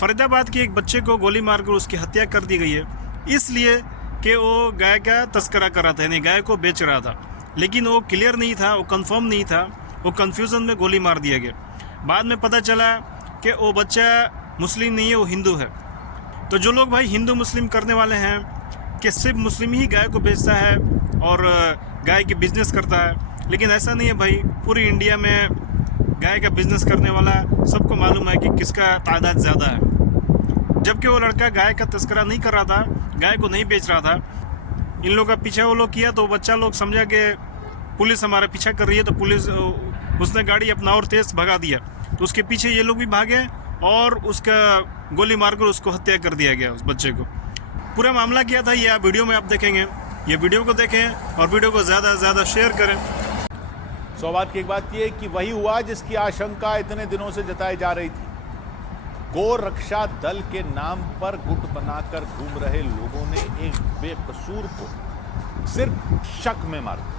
फरीदाबाद के एक बच्चे को गोली मारकर उसकी हत्या कर दी गई है, इसलिए कि वो गाय का तस्करा कर रहा था, यानी गाय को बेच रहा था। लेकिन वो क्लियर नहीं था, वो कंफर्म नहीं था, वो कन्फ्यूज़न में गोली मार दिया गया। बाद में पता चला कि वो बच्चा मुस्लिम नहीं है, वो हिंदू है। तो जो लोग भाई हिंदू मुस्लिम करने वाले हैं कि सिर्फ मुस्लिम ही गाय को बेचता है और गाय की बिजनेस करता है, लेकिन ऐसा नहीं है भाई। पूरी इंडिया में गाय का बिजनेस करने वाला सबको मालूम है कि किसका तादाद ज़्यादा है। जबकि वो लड़का गाय का तस्करा नहीं कर रहा था, गाय को नहीं बेच रहा था। इन लोगों का पीछा वो लोग किया तो बच्चा लोग समझा कि पुलिस हमारा पीछा कर रही है, तो पुलिस उसने गाड़ी अपना और तेज़ भगा दिया। तो उसके पीछे ये लोग भी भागे और उसका गोली मारकर उसको हत्या कर दिया गया, उस बच्चे को। पूरा मामला क्या था ये आप वीडियो में आप देखेंगे। ये वीडियो को देखें और वीडियो को ज़्यादा से ज़्यादा शेयर करें। सौभाग्य की एक बात यह कि वही हुआ जिसकी आशंका इतने दिनों से जताई जा रही थी। गौ रक्षा दल के नाम पर गुट बनाकर घूम रहे लोगों ने एक बेकसूर को सिर्फ शक में मार दिया।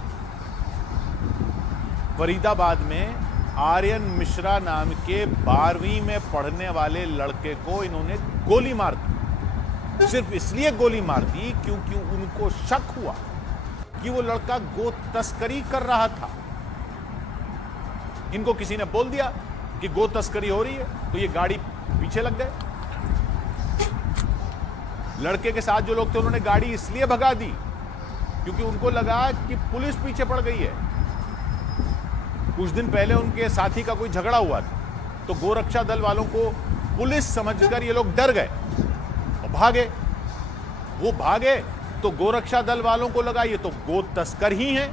फरीदाबाद में आर्यन मिश्रा नाम के 12वीं में पढ़ने वाले लड़के को इन्होंने गोली मार दी। सिर्फ इसलिए गोली मार दी क्योंकि उनको शक हुआ कि वो लड़का गो तस्करी कर रहा था। इनको किसी ने बोल दिया कि गो तस्करी हो रही है, तो ये गाड़ी पीछे लग गए। लड़के के साथ जो लोग थे उन्होंने गाड़ी इसलिए भगा दी क्योंकि उनको लगा कि पुलिस पीछे पड़ गई है। कुछ दिन पहले उनके साथी का कोई झगड़ा हुआ था, तो गोरक्षा दल वालों को पुलिस समझकर ये लोग डर गए और भागे। वो भागे तो गोरक्षा दल वालों को लगा ये तो गो तस्कर ही हैं,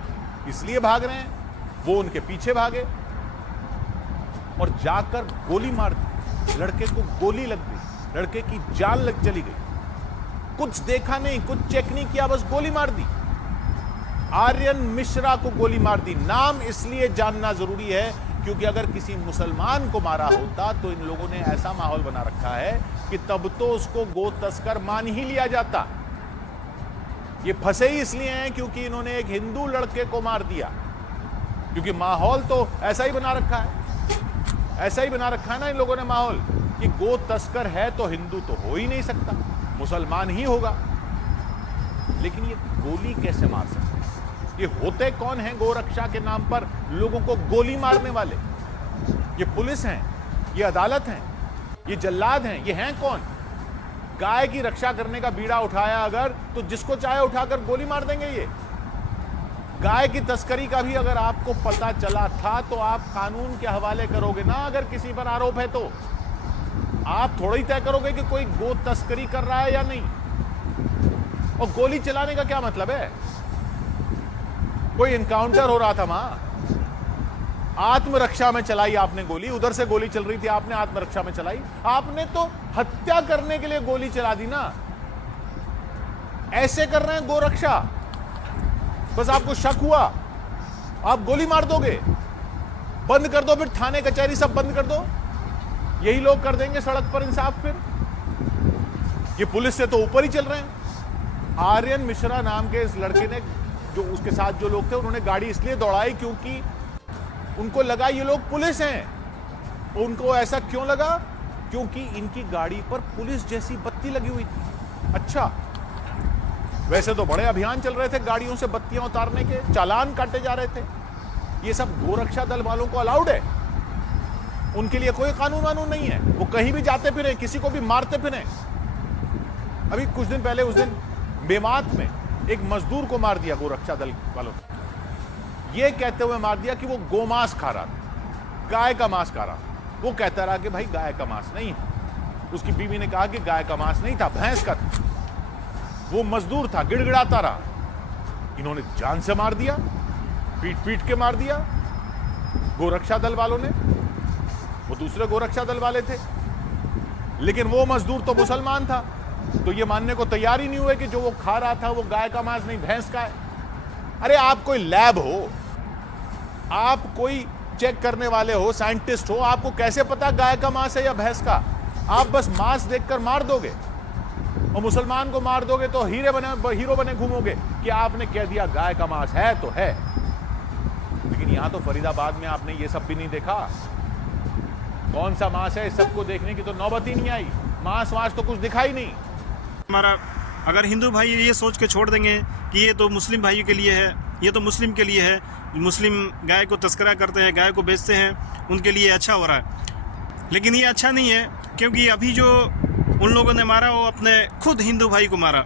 इसलिए भाग रहे हैं। वो उनके पीछे भागे और जाकर गोली मार दी। लड़के को गोली लग गई, लड़के की जान लग चली गई। कुछ देखा नहीं, कुछ चेक नहीं किया, बस गोली मार दी। आर्यन मिश्रा को गोली मार दी। नाम इसलिए जानना जरूरी है क्योंकि अगर किसी मुसलमान को मारा होता तो इन लोगों ने ऐसा माहौल बना रखा है कि तब तो उसको गो तस्कर मान ही लिया जाता। ये फंसे ही इसलिए हैं क्योंकि इन्होंने एक हिंदू लड़के को मार दिया, क्योंकि माहौल तो ऐसा ही बना रखा है। ऐसा ही बना रखा है ना इन लोगों ने माहौल कि गो तस्कर है तो हिंदू तो हो ही नहीं सकता, मुसलमान ही होगा। लेकिन ये गोली कैसे मार सकते हैं? ये होते कौन हैं गोरक्षा के नाम पर लोगों को गोली मारने वाले? ये पुलिस हैं, ये अदालत हैं, ये जल्लाद हैं, ये हैं कौन? गाय की रक्षा करने का बीड़ा उठाया अगर, तो जिसको चाहे उठाकर गोली मार देंगे। ये गाय की तस्करी का भी अगर आपको पता चला था तो आप कानून के हवाले करोगे ना। अगर किसी पर आरोप है तो आप थोड़ा ही तय करोगे कि कोई गो तस्करी कर रहा है या नहीं। और गोली चलाने का क्या मतलब है? कोई इनकाउंटर हो रहा था वहां, आत्मरक्षा में चलाई आपने गोली, उधर से गोली चल रही थी, आपने आत्मरक्षा में चलाई। आपने तो हत्या करने के लिए गोली चला दी ना। ऐसे कर रहे हैं गोरक्षा, बस आपको शक हुआ आप गोली मार दोगे। बंद कर दो, फिर थाने कचहरी सब बंद कर दो, यही लोग कर देंगे सड़क पर इंसाफ। फिर ये पुलिस से तो ऊपर ही चल रहे हैं। आर्यन मिश्रा नाम के इस लड़के ने, जो उसके साथ जो लोग थे, उन्होंने गाड़ी इसलिए दौड़ाई क्योंकि उनको लगा ये लोग पुलिस हैं। उनको ऐसा क्यों लगा? क्योंकि इनकी गाड़ी पर पुलिस जैसी बत्ती लगी हुई थी। अच्छा, वैसे तो बड़े अभियान चल रहे थे गाड़ियों से बत्तियां उतारने के, चालान काटे जा रहे थे। ये सब गोरक्षा दल वालों को अलाउड है, उनके लिए कोई कानून वानून नहीं है। वो कहीं भी जाते फिरे, किसी को भी मारते फिरे। अभी कुछ दिन पहले, उस दिन मेवात में एक मजदूर को मार दिया गोरक्षा दल वालों ने, ये कहते हुए मार दिया कि वो गोमांस खा रहा था, गाय का मांस खा रहा था। वो कहता रहा कि भाई गाय का मांस नहीं है। उसकी बीवी ने कहा कि गाय का मांस नहीं था, भैंस का था। वो मजदूर था, गिड़गिड़ाता रहा। इन्होंने जान से मार दिया, पीट पीट के मार दिया गोरक्षा दल वालों ने। वो दूसरे गोरक्षा दल वाले थे, लेकिन वो मजदूर तो मुसलमान था, तो ये मानने को तैयार ही नहीं हुए कि जो वो खा रहा था वो गाय का मांस नहीं, भैंस का है। अरे आप कोई लैब हो, आप कोई चेक करने वाले हो, साइंटिस्ट हो, आपको कैसे पता गाय का मांस है या भैंस का? आप बस मांस देखकर मार दोगे और मुसलमान को मार दोगे तो हीरो बने घूमोगे कि आपने कह दिया गाय का मांस है तो है। लेकिन यहां तो फरीदाबाद में आपने ये सब भी नहीं देखा। कौन सा मांस है, इस सबको देखने की तो नौबत ही नहीं आई। मांस वांस तो कुछ दिखा ही नहीं। हमारा अगर हिंदू भाई ये सोच के छोड़ देंगे कि ये तो मुस्लिम भाइयों के लिए है, ये तो मुस्लिम के लिए है, मुस्लिम गाय को तस्करा करते हैं, गाय को बेचते हैं, उनके लिए अच्छा हो रहा है। लेकिन ये अच्छा नहीं है, क्योंकि अभी जो उन लोगों ने मारा वो अपने खुद हिंदू भाई को मारा।